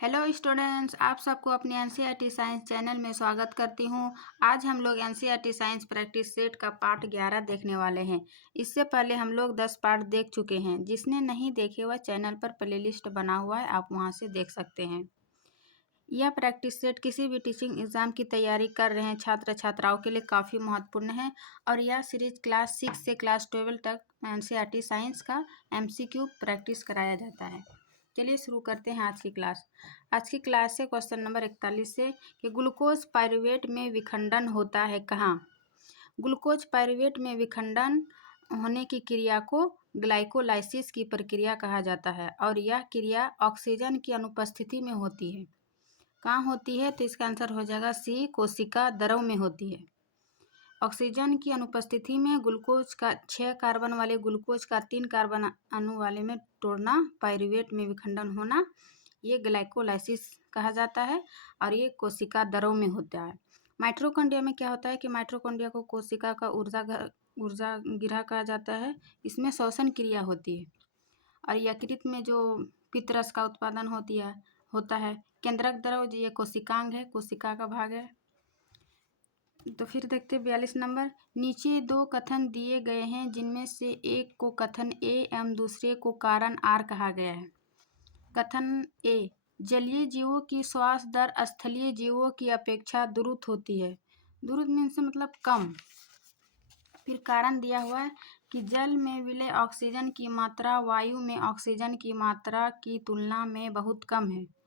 Hello students, आप सबको अपने एनसीईआरटी साइंस चैनल में स्वागत करती हूँ। आज हम लोग एनसीईआरटी साइंस प्रैक्टिस सेट का पार्ट 11 देखने वाले हैं। इससे पहले हम लोग 10 पार्ट देख चुके हैं। जिसने नहीं देखे वह चैनल पर प्लेलिस्ट बना हुआ है, आप वहाँ से देख सकते हैं। यह प्रैक्टिस सेट किसी भी टीचिंग एग्ज़ाम की तैयारी कर रहे हैं छात्र छात्राओं के लिए काफ़ी महत्वपूर्ण है और यह सीरीज क्लास 6 से क्लास 12 तक एनसीईआरटी साइंस का एमसीक्यू प्रैक्टिस कराया जाता है। चलिए शुरू करते हैं आज की क्लास। आज की क्लास से क्वेश्चन नंबर 41 से कि ग्लूकोज पाइरूवेट में विखंडन होता है कहाँ। ग्लूकोज पाइरूवेट में विखंडन होने की क्रिया को ग्लाइकोलाइसिस की प्रक्रिया कहा जाता है और यह क्रिया ऑक्सीजन की अनुपस्थिति में होती है। कहाँ होती है? तो इसका आंसर हो जाएगा सी, कोशिका द्रव में होती है। ऑक्सीजन की अनुपस्थिति में ग्लूकोज का 6 कार्बन वाले ग्लूकोज का 3 कार्बन अणु वाले में तोड़ना, पाइरूवेट में विखंडन होना, ये ग्लाइकोलाइसिस कहा जाता है और ये कोशिका द्रव में होता है। माइटोकॉन्ड्रिया में क्या होता है कि माइटोकॉन्ड्रिया को कोशिका का ऊर्जा गृह कहा जाता है। इसमें श्वसन क्रिया होती है और यकृत में जो पित्तरस का उत्पादन होता है। केंद्रक द्रव जो ये कोशिकांग है, कोशिका का भाग है। तो फिर देखते हैं 42 नंबर। नीचे दो कथन दिए गए हैं जिनमें से एक को कथन ए एवं दूसरे को कारण आर कहा गया है। कथन ए, जलीय जीवों की श्वास दर स्थलीय जीवों की अपेक्षा द्रुत होती है। द्रुत मीन्स मतलब कम। फिर कारण दिया हुआ है कि जल में विलय ऑक्सीजन की मात्रा वायु में ऑक्सीजन की मात्रा की तुलना में बहुत कम है।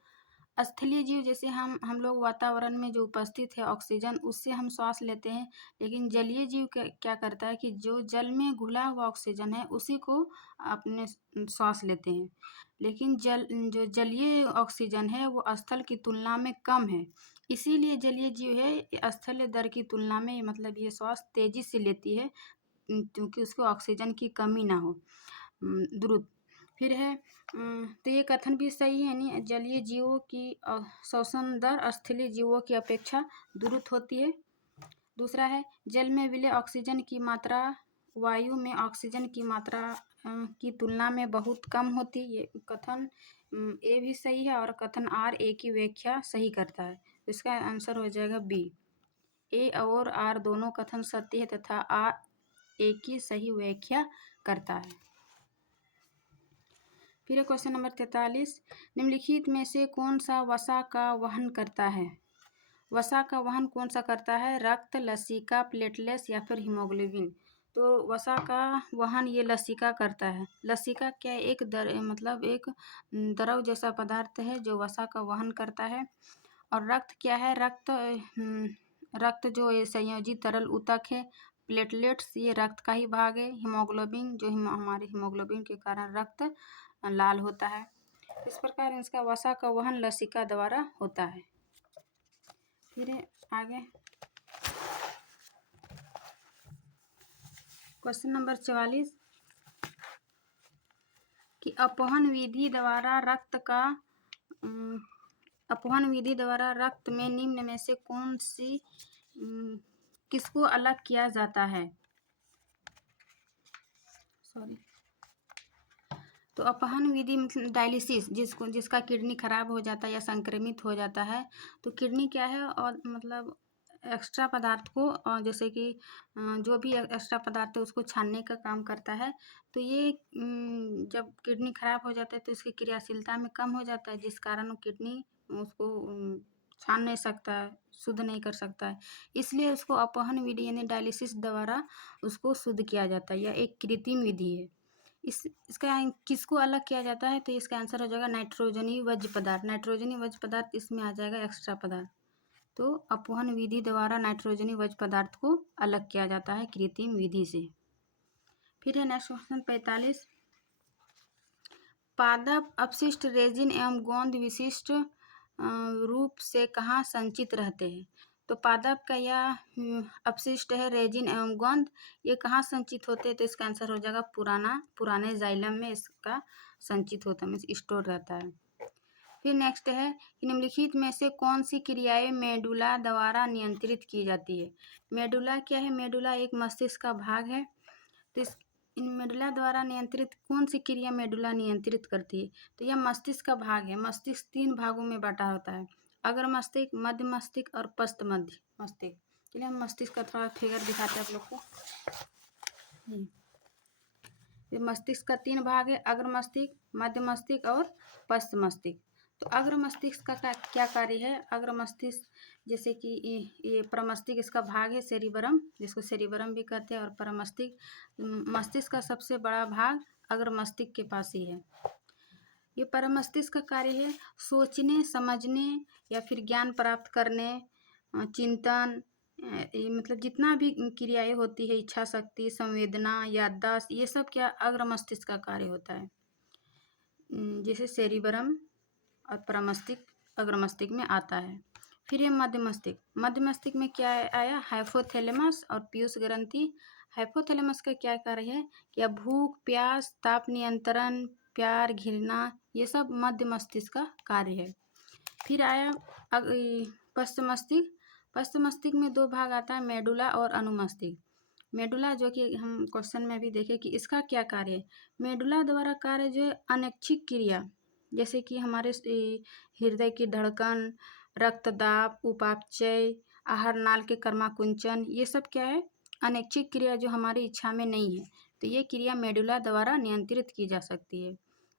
स्थलीय जीव जैसे हम लोग वातावरण में जो उपस्थित है ऑक्सीजन, उससे हम श्वास लेते हैं, लेकिन जलीय जीव क्या करता है कि जो जल में घुला हुआ ऑक्सीजन है उसी को अपने श्वास लेते हैं। लेकिन जो जलीय ऑक्सीजन है वो स्थल की तुलना में कम है, इसीलिए जलीय जीव है स्थलीय दर की तुलना में मतलब ये श्वास तेजी से लेती है क्योंकि उसको ऑक्सीजन की कमी ना हो। द्रुत फिर है तो ये कथन भी सही है, यानी जलीय जीवों की श्वसन दर स्थलीय जीवों की अपेक्षा द्रुत होती है। दूसरा है जल में विलय ऑक्सीजन की मात्रा वायु में ऑक्सीजन की मात्रा की तुलना में बहुत कम होती है। ये कथन ए भी सही है और कथन आर ए की व्याख्या सही करता है। इसका आंसर हो जाएगा बी। ए और आर दोनों कथन सत्य है तथा आर ए की सही व्याख्या करता है। फिर क्वेश्चन नंबर 43, निम्नलिखित में से कौन सा वसा का वहन करता है। वसा का वहन कौन सा करता है? रक्त, लसिका, प्लेटलेट्स या फिर हीमोग्लोबिन। तो वसा का वहन ये लसिका करता है। लसिका क्या एक एक द्रव जैसा पदार्थ है जो वसा का वहन करता है। और रक्त क्या है? रक्त जो ये संयोजित तरल ऊतक है। प्लेटलेट्स ये रक्त का ही भाग है। हीमोग्लोबिन जो हमारे हीमोग्लोबिन के कारण रक्त लाल होता है। इस प्रकार इसका वसा का वहन लसिका द्वारा होता है। फिर आगे क्वेश्चन नंबर 44 कि अपवहन विधि द्वारा रक्त में निम्न में से कौन सी किसको अलग किया जाता है। तो अपहन विधि मतलब डायलिसिस, जिसका किडनी खराब हो जाता है या संक्रमित हो जाता है, तो किडनी क्या है और मतलब एक्स्ट्रा पदार्थ को जैसे कि जो भी एक्स्ट्रा पदार्थ है उसको छानने का काम करता है। तो ये जब किडनी खराब हो जाता है तो इसकी क्रियाशीलता में कम हो जाता है, जिस कारण वो किडनी उसको छान नहीं सकता है, शुद्ध नहीं कर सकता है। इसलिए उसको अपहन विधि यानी डायलिसिस द्वारा उसको शुद्ध किया जाता है। यह एक कृत्रिम विधि है। इसका किसको अलग किया जाता है? तो इसका आंसर हो जाएगा नाइट्रोजनी वज्र पदार्थ। नाइट्रोजनी वज्र पदार्थ इसमें आ जाएगा एक्स्ट्रा पदार्थ। तो अपवहन विधि द्वारा नाइट्रोजनी वज्र पदार्थ को अलग किया जाता है कृत्रिम विधि से। फिर है नेक्स्ट क्वेश्चन 45, पादप अपशिष्ट रेजिन एवं गोंद विशिष्ट रूप से कहाँ संचित रहते हैं। तो पादप का यह अपशिष्ट है रेजिन एवं गोंद, ये कहाँ संचित होते हैं? तो इसका आंसर हो जाएगा पुराने जाइलम में इसका संचित होता है, मीन्स स्टोर रहता है। फिर नेक्स्ट है कि निम्नलिखित में से कौन सी क्रियाएं मेडुला द्वारा नियंत्रित की जाती है। मेडुला क्या है? मेडुला एक मस्तिष्क का भाग है। तो इन मेडुला द्वारा नियंत्रित कौन सी क्रिया मेडुला नियंत्रित करती है? तो यह मस्तिष्क का भाग है। मस्तिष्क 3 भागों में बटा होता है, अग्र मस्तिष्क, मध्य मस्तिष्क और पश्च मध्य मस्तिष्क। चलिए हम मस्तिष्क का थोड़ा फिगर दिखाते हैं आप लोग को। ये मस्तिष्क का 3 भाग है, अग्र मस्तिष्क, मध्य मस्तिष्क और पश्च मस्तिष्क। तो अग्र मस्तिष्क का क्या कार्य है? अग्र मस्तिष्क जैसे कि ये प्रमस्तिष्क इसका भाग है, सेरिबरम, जिसको सेरिबरम भी कहते हैं, और परमस्तिष्क, मस्तिष्क का सबसे बड़ा भाग अग्र मस्तिष्क के पास ही है। ये परमस्तिष्क का कार्य है सोचने, समझने या फिर ज्ञान प्राप्त करने, चिंतन, ये मतलब जितना भी क्रियाएं होती है, इच्छा शक्ति, संवेदना, याददाश्त, ये सब क्या अग्र मस्तिष्क का कार्य होता है। जैसे सेरिबरम और परमस्तिष्क अग्र मस्तिष्क में आता है। फिर ये मध्य मस्तिष्क, मध्य मस्तिष्क में क्या आया? हाइपोथैलेमस और पीयूष ग्रंथि। हाइपोथैलेमस का क्या कार्य है? क्या भूख, प्यास, ताप नियंत्रण, प्यार, घृणा, ये सब मध्य मस्तिष्क का कार्य है। फिर आया पश्च मस्तिष्क। पश्च मस्तिष्क में 2 भाग आता है, मेडुला और अनुमस्तिष्क। मेडुला जो कि हम क्वेश्चन में भी देखे कि इसका क्या कार्य है। मेडुला द्वारा कार्य जो है अनैच्छिक क्रिया, जैसे कि हमारे हृदय की धड़कन, रक्तदाब, उपापचय, आहार नाल के कर्माकुंचन, ये सब क्या है? अनैच्छिक क्रिया जो हमारी इच्छा में नहीं है, तो ये क्रिया मेडुला द्वारा नियंत्रित की जा सकती है।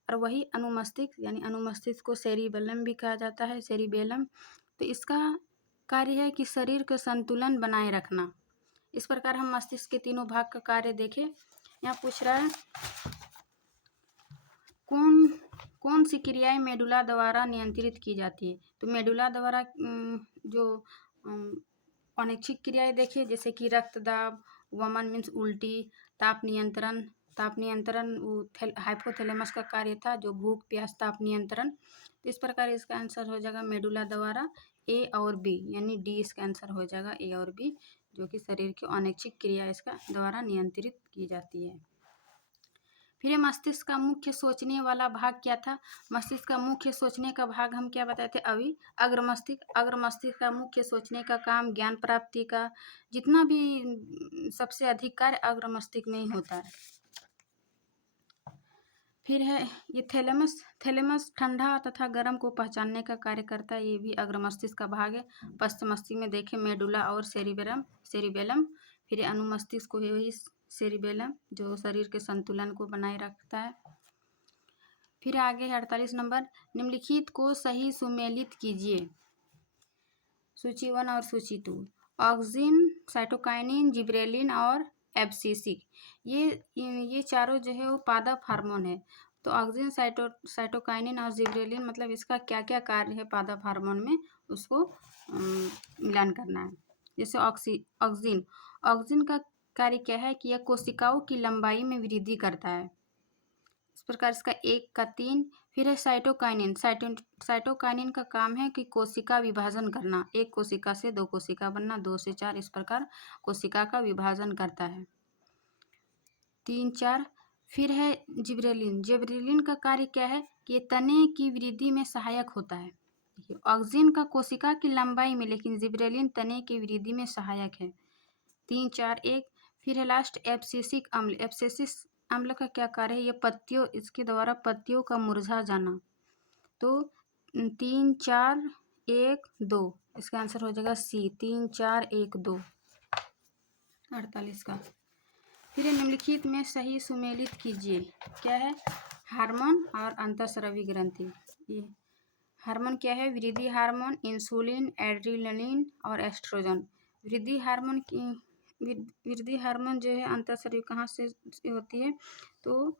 और वही अनुमस्तिष्क, यानी अनुमस्तिष्क को सेरिबेलम भी कहा जाता है, सेरिबेलम, तो इसका कार्य है कि शरीर का संतुलन बनाए रखना। इस प्रकार हम मस्तिष्क के तीनों भाग का कार्य देखें। यहाँ पूछ रहा है कौन सी क्रियाएं मेडुला द्वारा नियंत्रित की जाती है। तो मेडुला द्वारा जो अनैच्छिक क्रियाएं देखिए, जैसे कि रक्तदाब, वमन मीन्स उल्टी, ताप नियंत्रण, हाइपोथैलेमस का कार्य था, जो भूख, प्यास, ताप नियंत्रण। इस प्रकार इसका आंसर हो जाएगा मेडुला द्वारा ए और बी, यानी डी इसका आंसर हो जाएगा, ए और बी, जो कि शरीर की अनैच्छिक क्रिया इसका द्वारा नियंत्रित की जाती है। फिर मस्तिष्क का मुख्य सोचने वाला भाग क्या था? मस्तिष्क का मुख्य सोचने का भाग हम क्या बताए थे अभी? अग्र मस्तिष्क। अग्र मस्तिष्क का मुख्य सोचने का काम, ज्ञान प्राप्ति का, जितना भी सबसे अधिक कार्य अग्र मस्तिष्क में ही होता है। फिर है ये थैलेमस। थैलेमस ठंडा तथा गर्म को पहचानने का कार्य करता है, ये भी अग्र मस्तिष्क का भाग है। पश्च मस्तिष्क में देखें मेडुला और सेरिबेलम। फिर अनुमस्तिष्क को वही सेरिबेलम, जो शरीर के संतुलन को बनाए रखता है। फिर आगे है 48 नंबर, निम्नलिखित को सही सुमेलित कीजिए। सूची 1 और सूची 2, ऑक्सिन, साइटोकाइनिन, जिब्रेलिन और एब्सिसिक, ये चारों जो है वो पादप हार्मोन है। तो ऑक्सिन, साइटोकाइनिन और जिब्रेलिन, मतलब इसका क्या क्या कार्य है पादप हार्मोन में, उसको मिलान करना है। जैसे ऑक्सिन का कार्य क्या है कि यह कोशिकाओं की लंबाई में वृद्धि करता है। इस प्रकार इसका 1 का 3। फिर है साइटोकाइनिन का काम है कि कोशिका विभाजन करना, 1 कोशिका से 2 कोशिका बनना, 2 से 4, इस प्रकार कोशिका का विभाजन करता है। 3, 4। फिर है जिब्रेलिन का कार्य क्या है कि ये तने की वृद्धि में सहायक होता है। ऑक्सिन का कोशिका की लंबाई में, लेकिन जिब्रेलिन तने की वृद्धि में सहायक है। 3, 4, 1। फिर है लास्ट एब्सिसिक अम्ल। एब्सिसिक अम्ल का क्या कार्य है? ये पत्तियों, इसके द्वारा पत्तियों का मुरझा जाना। तो 3, 4, 1, 2, इसका आंसर हो जाएगा सी, 3, 4, 1, 2, 48 का। फिर निम्नलिखित में सही सुमेलित कीजिए। क्या है? हार्मोन और अंतःस्रावी ग्रंथि। ये हार्मोन क्या है? वृद्धि हार्मोन, इंसुलिन, एड्रिनलिन और एस्ट्रोजन। वृद्धि हार्मोन जो है अंतःस्रावी कहाँ से होती है? तो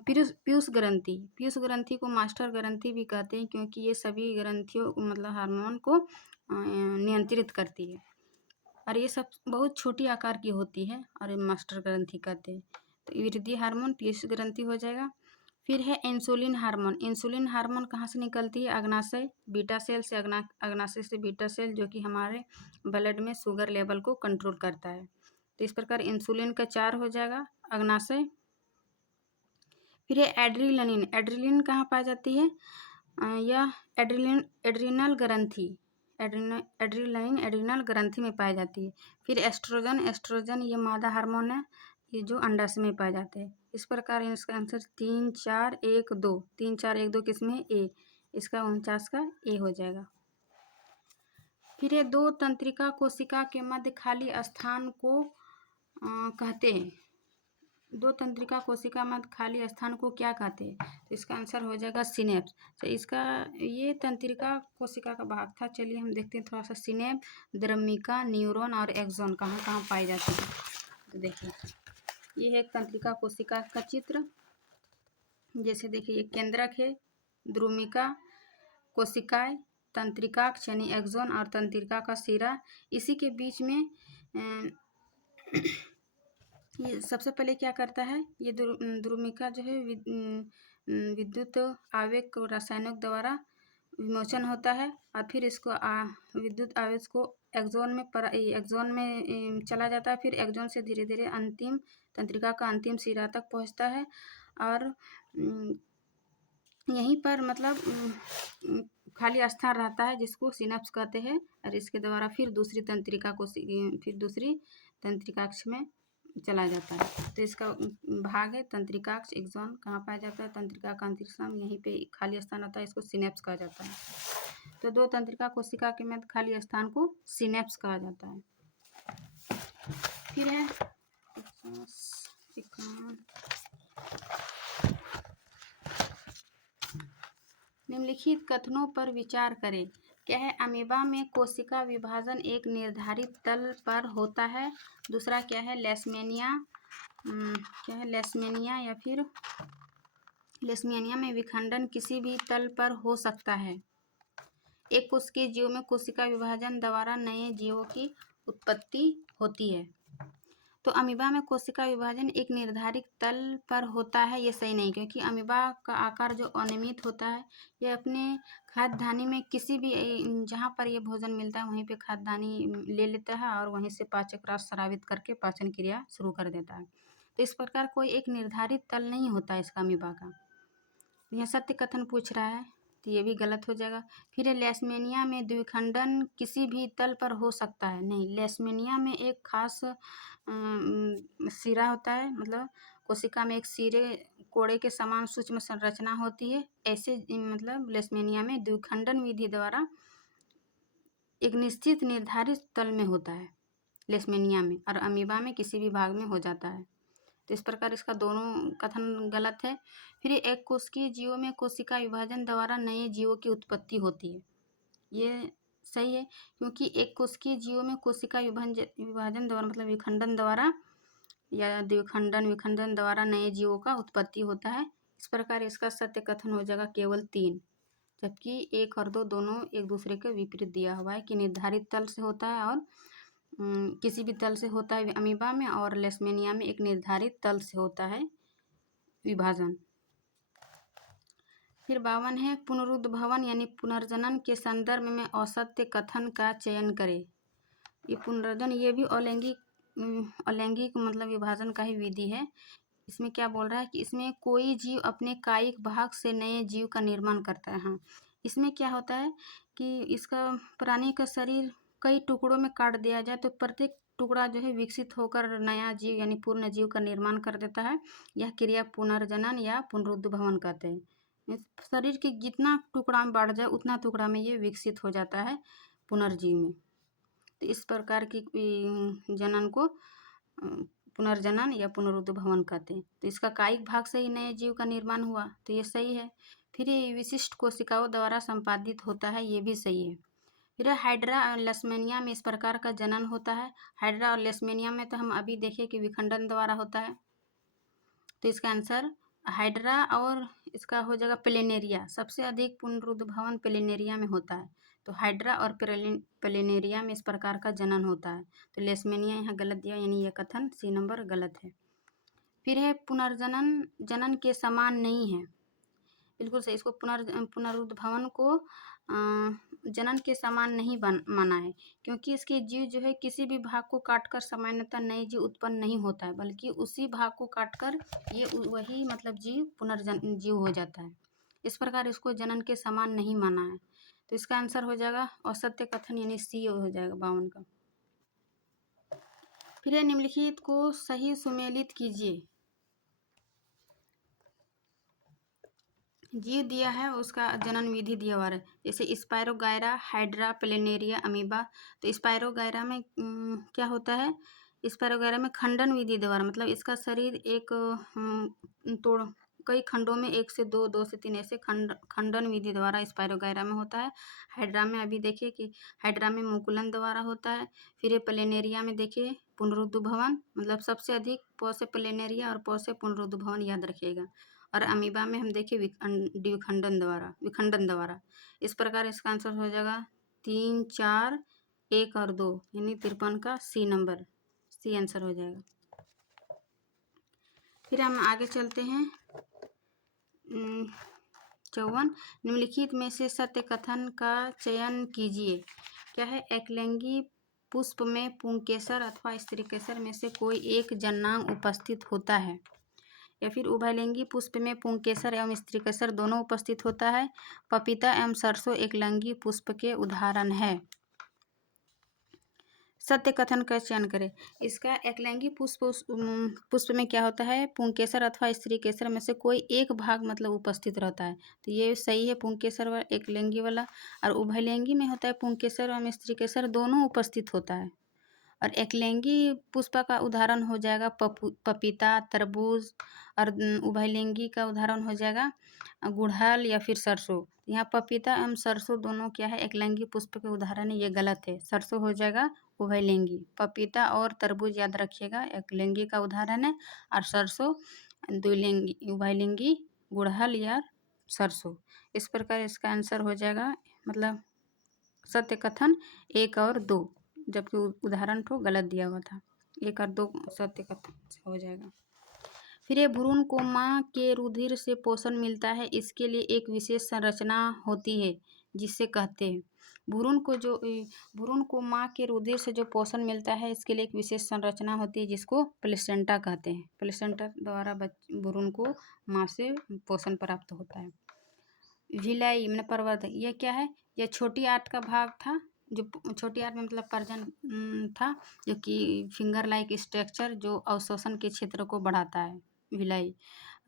पीयूष ग्रंथि को मास्टर ग्रंथि भी कहते हैं, क्योंकि ये सभी ग्रंथियों मतलब हार्मोन को नियंत्रित करती है, और ये सब बहुत छोटी आकार की होती है, और ये मास्टर ग्रंथि कहते हैं। तो वृद्धि हार्मोन पीयूष ग्रंथि हो जाएगा। फिर है इंसुलिन हार्मोन। इंसुलिन हार्मोन कहाँ से निकलती है? अग्नाशय, बीटा सेल से, अग्नाशय से बीटा सेल, जो कि हमारे ब्लड में शुगर लेवल को कंट्रोल करता है। तो इस प्रकार इंसुलिन का 4 हो जाएगा, अग्नाशय। फिर है एड्रिनलिन। एड्रिनलिन कहाँ पाई जाती है? यह एड्रिनल ग्रंथि में पाई जाती है। फिर एस्ट्रोजन ये मादा हार्मोन है, ये जो अंडाशय में पाए जाते हैं। इस प्रकार इसका आंसर 3, 4, 1, 2, 3, 4, 1, 2 किसमें ए, इसका 49 का ए हो जाएगा। फिर ये दो तंत्रिका कोशिका के मध्य खाली स्थान को कहते हैं। दो तंत्रिका कोशिका मध्य खाली स्थान को क्या कहते हैं? तो इसका आंसर हो जाएगा सिनेप्स। तो इसका ये तंत्रिका कोशिका का भाग था। चलिए हम देखते हैं थोड़ा सा। सिनेप्स, द्रमिका, न्यूरॉन और एक्सॉन कहाँ कहाँ पाई जाती है। तो देखिए ये है एक तंत्रिका कोशिका का चित्र। जैसे देखिए ये केंद्रक है, द्रुमिका, कोशिकाएं, तंत्रिकाक्ष यानी एक्सॉन और तंत्रिका का सिरा। इसी के बीच में ये सबसे पहले क्या करता है, ये द्रुमिका जो है विद्युत आवेग को रासायनिक द्वारा विमोचन होता है और फिर इसको विद्युत आवेश को एक्सॉन में चला जाता है। फिर एक्सॉन से धीरे धीरे अंतिम तंत्रिका का अंतिम सिरा तक पहुंचता है और यहीं पर मतलब खाली स्थान रहता है जिसको सिनेप्स कहते हैं और इसके द्वारा फिर दूसरी तंत्रिकाक्ष में चला जाता है। तो इसका भाग है तंत्रिकाक्ष, एक्सॉन कहाँ पाया जाता है, तंत्रिका का अंतरिक्ष यहीं पे खाली स्थान होता है, इसको सिनेप्स कहा जाता है। तो दो तंत्रिका कोशिका के मध्य खाली स्थान को सिनेप्स कहा जाता है। फिर है निम्नलिखित कथनों पर विचार करें। क्या है, अमीबा में कोशिका विभाजन एक निर्धारित तल पर होता है। दूसरा क्या है, लेशमेनिया या फिर लेशमेनिया में विखंडन किसी भी तल पर हो सकता है। एक कोशिकीय जीव में कोशिका विभाजन द्वारा नए जीवों की उत्पत्ति होती है। तो अमीबा में कोशिका विभाजन एक निर्धारित तल पर होता है, ये सही नहीं, क्योंकि अमीबा का आकार जो अनियमित होता है, ये अपने खाद्यधानी में किसी भी जहाँ पर ये भोजन मिलता है वहीं पे खाद्यधानी ले लेता है और वहीं से पाचक रस स्रावित करके पाचन क्रिया शुरू कर देता है। तो इस प्रकार कोई एक निर्धारित तल नहीं होता इसका अमीबा का। यह सत्य कथन पूछ रहा है तो ये भी गलत हो जाएगा। फिर लेशमेनिया में द्विखंडन किसी भी तल पर हो सकता है, नहीं, लेशमेनिया में एक खास सिरा होता है, मतलब कोशिका में एक सिरे कोड़े के समान सूक्ष्म संरचना होती है। ऐसे मतलब लेशमेनिया में द्विखंडन विधि द्वारा एक निश्चित निर्धारित तल में होता है लेशमेनिया में, और अमीबा में किसी भी भाग में हो जाता है। तो इस प्रकार इसका दोनों कथन गलत है। फिर एक कोशिकीय जीवों में कोशिका विभाजन द्वारा नए जीवों की उत्पत्ति होती है, ये सही है, क्योंकि एक कोशिकीय जीवों में कोशिका विभाजन द्वारा मतलब विखंडन द्वारा या विखंडन द्वारा नए जीवों का उत्पत्ति होता है। इस प्रकार इसका सत्य कथन हो जाएगा केवल 3, जबकि 1 और 2 दोनों एक दूसरे के विपरीत दिया हुआ है कि निर्धारित तल से होता है और किसी भी तल से होता है अमीबा में, और लेशमेनिया में एक निर्धारित तल से होता है विभाजन। फिर 52 है, पुनरुद्भवन यानी पुनर्जनन के संदर्भ में असत्य कथन का चयन करें। ये पुनर्जन ये भी अलैंगिक मतलब विभाजन का ही विधि है। इसमें क्या बोल रहा है कि इसमें कोई जीव अपने कायिक भाग से नए जीव का निर्माण करता है। हाँ, इसमें क्या होता है कि इसका प्राणी का शरीर कई टुकड़ों में काट दिया जाए तो प्रत्येक टुकड़ा जो है विकसित होकर नया जीव यानी पूर्ण जीव का निर्माण कर देता है। यह क्रिया पुनर्जनन या पुनरुद्भवन कहते हैं। शरीर के जितना टुकड़ा में बांट जाए उतना टुकड़ा में ये विकसित हो जाता है पुनर्जीव में। तो इस प्रकार की जनन को पुनर्जनन या पुनरुद्भवन कहते हैं। तो इसका कायिक भाग से ही नए जीव का निर्माण हुआ, तो ये सही है। फिर ये विशिष्ट कोशिकाओं द्वारा संपादित होता है, ये भी सही है। फिर हाइड्रा और लेशमेनिया में इस प्रकार का जनन होता है। हाइड्रा और लेशमेनिया में तो हम अभी देखें कि विखंडन द्वारा होता है। तो इसका आंसर हाइड्रा और इसका हो जाएगा प्लेनेरिया। सबसे अधिक पुनरुद्भवन प्लेनेरिया में होता है। तो हाइड्रा और प्लेनेरिया में इस प्रकार का जनन होता है। तो लेशमेनिया यहाँ गलत दिया, यानी यह कथन सी नंबर गलत है। फिर है पुनर्जनन जनन के समान नहीं है, बिल्कुल सही। इसको पुनरुद्भवन को जनन के समान नहीं माना है, क्योंकि इसके जीव जो है किसी भी भाग को काटकर सामान्यतः नए जीव उत्पन्न नहीं होता है, बल्कि उसी भाग को काटकर ये वही मतलब जीव पुनर्जन जीव हो जाता है। इस प्रकार इसको जनन के समान नहीं माना है। तो इसका आंसर हो जाएगा असत्य कथन यानी सी हो जाएगा 52 का। फिर निम्नलिखित को सही सुमेलित कीजिए। जीव दिया है, उसका जनन विधि दिया हुआ है, जैसे स्पायरोगायरा, हाइड्रा, प्लेनेरिया, अमीबा। तो स्पायरोगायरा में क्या होता है, स्पायरोगायरा में खंडन विधि द्वारा, मतलब इसका शरीर एक तोड़ कई खंडों में 1 से 2, 2 से 3 ऐसे खंडन विधि द्वारा स्पायरोगायरा में होता है। हाइड्रा में अभी देखिए कि हाइड्रा में मुकुलन द्वारा होता है। फिर ये प्लेनेरिया में देखिए पुनरुद्भवन, मतलब सबसे अधिक पौ से प्लेनेरिया और पौ से पुनरुद्भवन याद रखिएगा। और अमीबा में हम देखें विखंडन द्वारा। इस प्रकार इसका आंसर हो जाएगा 3, 4, 1 और 2, यानी 53 का सी नंबर, सी आंसर हो जाएगा। फिर हम आगे चलते हैं। 54, निम्नलिखित में से सत्य कथन का चयन कीजिए। क्या है, एकलिंगी पुष्प में पुंकेसर अथवा स्त्रीकेसर में से कोई एक जन्नांग उपस्थित होता है। या फिर उभयलिंगी पुष्प में पुंकेसर एवं स्त्रीकेसर दोनों उपस्थित होता है। पपीता एवं सरसों एकलिंगी पुष्प के उदाहरण है। सत्य कथन का चयन करें। इसका एकलिंगी पुष्प में क्या होता है, पुंकेसर अथवा स्त्रीकेसर में से कोई एक भाग मतलब उपस्थित रहता है, तो ये सही है, पुंकेसर वाला, एकलिंगी वाला। और उभयलिंगी में होता है पुंकेसर एवं स्त्रीकेसर दोनों उपस्थित होता है। और एकलिंगी पुष्प का उदाहरण हो जाएगा पपीता, तरबूज। और उभयलिंगी का उदाहरण हो जाएगा गुड़हल या फिर सरसों। यहाँ पपीता एवं सरसों दोनों क्या है, एकलिंगी पुष्प के उदाहरण है, ये गलत है। सरसों हो जाएगा उभयलिंगी। पपीता और तरबूज याद रखिएगा, एकलिंगी का उदाहरण है। और सरसों द्विलिंगी, उभयलिंगी गुड़हल या सरसों। इस प्रकार इसका आंसर हो जाएगा, मतलब सत्य कथन 1 और 2, जबकि उदाहरण तो गलत दिया हुआ था। 1 और 2 सत्य कथन हो जाएगा। फिर ये भ्रूण को माँ के रुधिर से पोषण मिलता है, इसके लिए एक विशेष संरचना होती है जिसे कहते हैं। भ्रूण को माँ के रुधिर से जो पोषण मिलता है, इसके लिए एक विशेष संरचना होती है जिसको प्लेसेंटा कहते हैं। प्लेसेंटा द्वारा भ्रूण को माँ से पोषण प्राप्त होता है। विलाई मतलब प्रवर्धक, यह क्या है, यह छोटी आंत का भाग था, जो छोटी आंत में मतलब पर्जन था, जो कि फिंगर लाइक स्ट्रक्चर जो अवशोषण के क्षेत्र को बढ़ाता है, विलाई।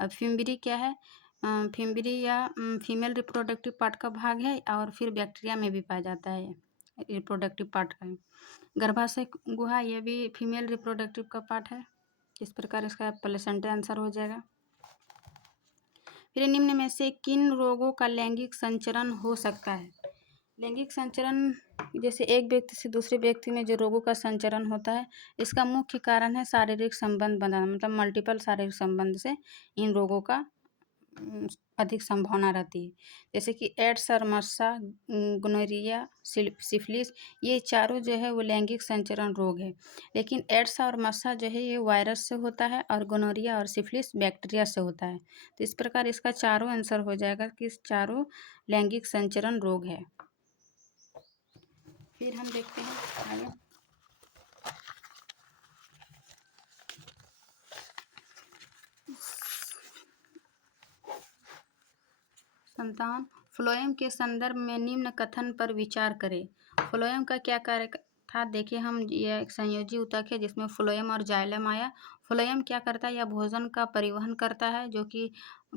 अब फिम्बरी क्या है, फिम्बरी या फीमेल रिप्रोडक्टिव पार्ट का भाग है, और फिर बैक्टीरिया में भी पाया जाता है रिप्रोडक्टिव पार्ट का। गर्भाशय गुहा, यह भी फीमेल रिप्रोडक्टिव का पार्ट है। इस प्रकार इसका प्लेसेंटा आंसर हो जाएगा। फिर निम्न में से किन रोगों का लैंगिक संचरण हो सकता है। लैंगिक संचरण, जैसे एक व्यक्ति से दूसरे व्यक्ति में जो रोगों का संचरण होता है, इसका मुख्य कारण है शारीरिक संबंध बनाना, मतलब मल्टीपल शारीरिक संबंध से इन रोगों का अधिक संभावना रहती है। जैसे कि एड्स और मस्सा, गोनोरिया, सिफिलिस, ये चारों जो है वो लैंगिक संचरण रोग है। लेकिन एड्स और मस्सा जो है ये वायरस से होता है, और गोनोरिया और सिफिलिस बैक्टीरिया से होता है। तो इस प्रकार इसका चारों आंसर हो जाएगा कि चारों लैंगिक संचरण रोग है। फिर हम देखते हैं आगे। संतान, फ्लोएम के संदर्भ में निम्न कथन पर विचार करें। फ्लोएम का क्या कार्य था, देखिए हम, यह एक संयोजी ऊतक है जिसमें फ्लोएम और जाइलम आया। फ्लोएम क्या करता है, यह भोजन का परिवहन करता है, जो कि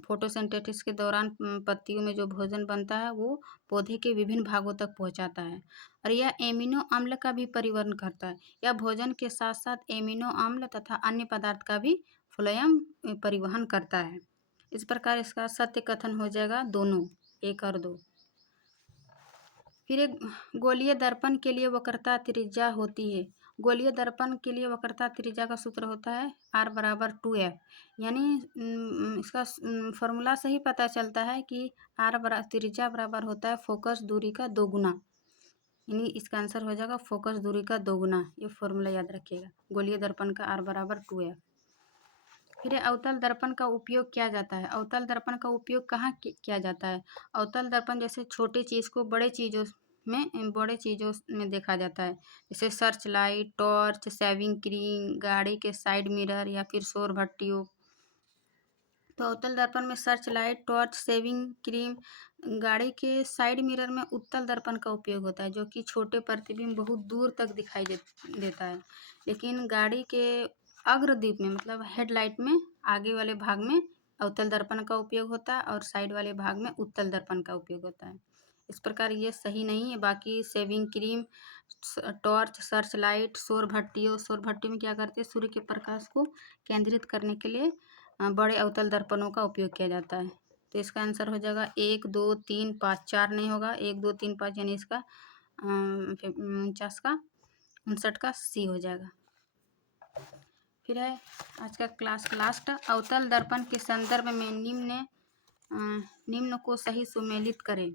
फोटोसिंथेसिस के दौरान पत्तियों में जो भोजन बनता है वो पौधे के विभिन्न भागों तक पहुंचाता है। और यह एमिनो अम्ल का भी परिवहन करता है। यह भोजन के साथ साथ एमिनो अम्ल तथा अन्य पदार्थ का भी फ्लोएम परिवहन करता है। इस प्रकार इसका सत्य कथन हो जाएगा दोनों, 1 और 2। फिर एक गोलीय दर्पण के लिए वक्रता त्रिज्या होती है। गोलीय दर्पण के लिए वक्रता त्रिज्या का सूत्र होता है R = 2F, यानी इसका फॉर्मूला से ही पता चलता है कि त्रिज्या बराबर होता है फोकस दूरी का 2 गुना, यानी इसका आंसर हो जाएगा फोकस दूरी का 2 गुना। ये फॉर्मूला याद रखिएगा, गोलीय दर्पण का R = 2F। फिर अवतल दर्पण का उपयोग किया जाता है। अवतल दर्पण का उपयोग कहाँ किया जाता है। अवतल दर्पण जैसे छोटी चीज़ को बड़े चीज़ों में देखा जाता है, जैसे search light, torch, shaving cream, गाड़ी के साइड मिरर या फिर सौर भट्टियों। तो अवतल दर्पण में search light, torch, shaving cream, गाड़ी के साइड मिरर में उत्तल दर्पण का उपयोग होता है, जो कि छोटे प्रतिबिंब बहुत दूर तक दिखाई देता है। लेकिन गाड़ी के अग्रदीप में मतलब हेडलाइट में आगे वाले भाग में अवतल दर्पण का उपयोग होता है और साइड वाले भाग में उत्तल दर्पण का उपयोग होता है। इस प्रकार ये सही नहीं है। बाकी shaving cream, torch, search light, सौर भट्टी में क्या करते हैं, सूर्य के प्रकाश को केंद्रित करने के लिए बड़े अवतल दर्पणों का उपयोग किया जाता है। तो इसका आंसर हो जाएगा 1, 2, 3, 5, 4 नहीं होगा, 1, 2, 3, 5 यानी इसका 49 का 59 का सी हो जाएगा। फिर है आज का क्लास लास्ट, अवतल दर्पण के संदर्भ में निम्न को सही सुमेलित करें।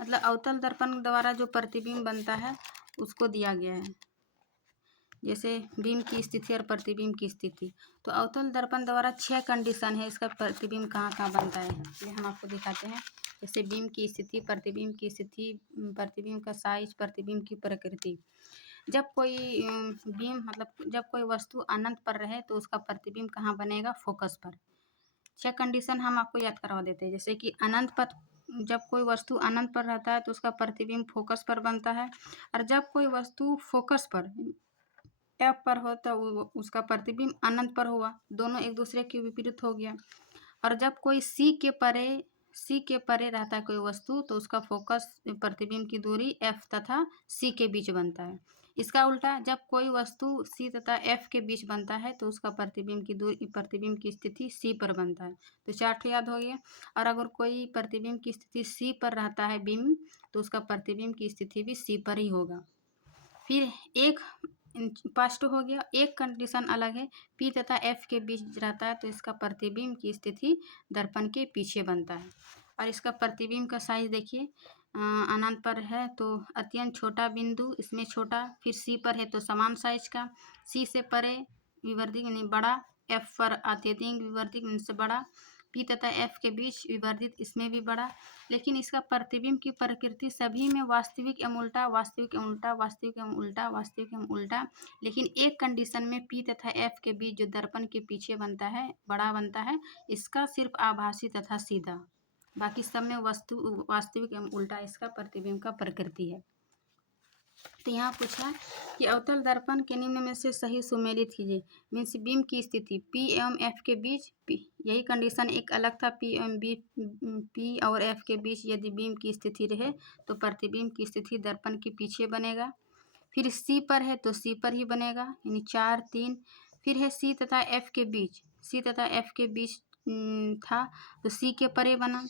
मतलब अवतल दर्पण द्वारा जो प्रतिबिंब बनता है उसको दिया गया है, जैसे बीम की स्थिति और प्रतिबिंब की स्थिति। तो अवतल दर्पण द्वारा 6 कंडीशन है इसका प्रतिबिंब कहाँ कहाँ बनता है, ये हम आपको दिखाते हैं। जैसे बीम की स्थिति, प्रतिबिंब की स्थिति, प्रतिबिंब का साइज, प्रतिबिंब की प्रकृति। जब कोई बीम मतलब जब कोई वस्तु अनंत पर रहे तो उसका प्रतिबिंब कहाँ बनेगा, फोकस पर। 6 कंडीशन हम आपको याद करवा देते हैं। जैसे कि अनंत पर, जब कोई वस्तु अनंत पर रहता है तो उसका प्रतिबिंब फोकस पर बनता है, और जब कोई वस्तु फोकस पर एफ पर हो तो उसका प्रतिबिंब अनंत पर हुआ, दोनों एक दूसरे के विपरीत हो गया। और जब कोई सी के परे रहता है कोई वस्तु तो उसका फोकस प्रतिबिंब की दूरी एफ तथा सी के बीच बनता है। इसका उल्टा, जब कोई वस्तु सी तथा एफ के बीच बनता है तो उसका प्रतिबिंब की दूरी, प्रतिबिंब की स्थिति सी पर बनता है। तो 4 याद हो गया। और अगर कोई प्रतिबिंब की स्थिति सी पर रहता है बीम, तो उसका प्रतिबिंब की स्थिति भी सी पर ही होगा। फिर एक फर्स्ट हो गया, एक कंडीशन अलग है, पी तथा एफ के बीच रहता है तो इसका प्रतिबिंब की स्थिति दर्पण के पीछे बनता है। और इसका प्रतिबिंब का साइज देखिए, अनंत पर है तो अत्यंत छोटा बिंदु इसमें छोटा, फिर सी पर है तो समान साइज का, सी से परे विवर्धित यानी बड़ा, एफ पर अत्यधिक विवर्धित इनसे बड़ा, पी तथा एफ के बीच विवर्धित इसमें भी बड़ा। लेकिन इसका प्रतिबिंब की प्रकृति सभी में वास्तविक एवं उल्टा, वास्तविक एवं उल्टा, वास्तविक एवं उल्टा, वास्तविक एवं उल्टा। लेकिन एक कंडीशन में पी तथा एफ के बीच जो दर्पण के पीछे बनता है, बड़ा बनता है, इसका सिर्फ आभासी तथा सीधा, बाकी सब में वास्तविक एवं उल्टा इसका प्रतिबिंब का प्रकृति है। तो यहाँ पूछा कि अवतल दर्पण के निम्न में से सही सुमेलित कीजिए। मीन्स बीम की स्थिति पी एवं एफ के बीच, यही कंडीशन एक अलग था, पी और एफ के बीच यदि बीम की स्थिति रहे तो प्रतिबिंब की स्थिति दर्पण के पीछे बनेगा। फिर सी पर है तो सी पर ही बनेगा, यानी 4, 3। फिर है सी तथा एफ के बीच, सी तथा एफ के बीच था तो सी के परे बना।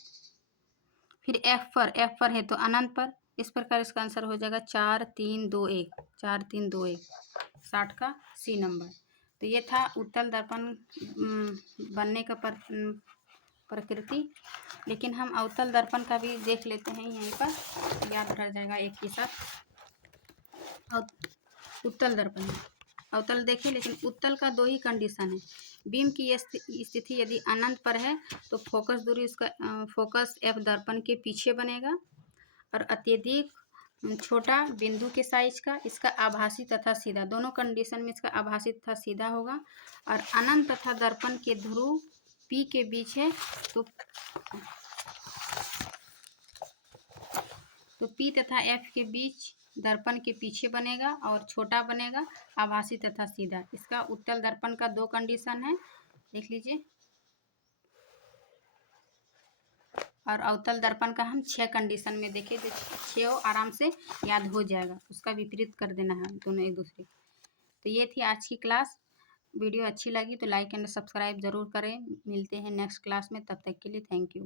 फिर एफ पर है तो अनंत पर। इस प्रकार इसका आंसर हो जाएगा 4, 3, 2, 1, 4, 3, 2, 1, 60 का सी नंबर। तो ये था उत्तल दर्पण बनने का प्रकृति। लेकिन हम अवतल दर्पण का भी देख लेते हैं, यहीं पर याद रह जाएगा एक ही साथ। उत्तल दर्पण, अवतल देखिए, लेकिन उत्तल का 2 ही कंडीशन है। बीम की स्थिति यदि अनंत पर है तो फोकस दूरी उसका फोकस एफ दर्पण के पीछे बनेगा, और अत्यधिक छोटा बिंदु के साइज का, इसका आभासी तथा सीधा, दोनों कंडीशन में इसका आभासी तथा सीधा होगा। और अनंत तथा दर्पण के ध्रुव पी के बीच है तो पी तथा एफ के बीच दर्पण के पीछे बनेगा और छोटा बनेगा, आभासी तथा सीधा। इसका उत्तल दर्पण का 2 कंडीशन है, देख लीजिए। और अवतल दर्पण का हम 6 कंडीशन में देखें, तो 6 आराम से याद हो जाएगा, उसका विपरीत कर देना है दोनों एक दूसरे। तो ये थी आज की क्लास। वीडियो अच्छी लगी तो लाइक एंड सब्सक्राइब ज़रूर करें। मिलते हैं नेक्स्ट क्लास में, तब तक के लिए थैंक यू।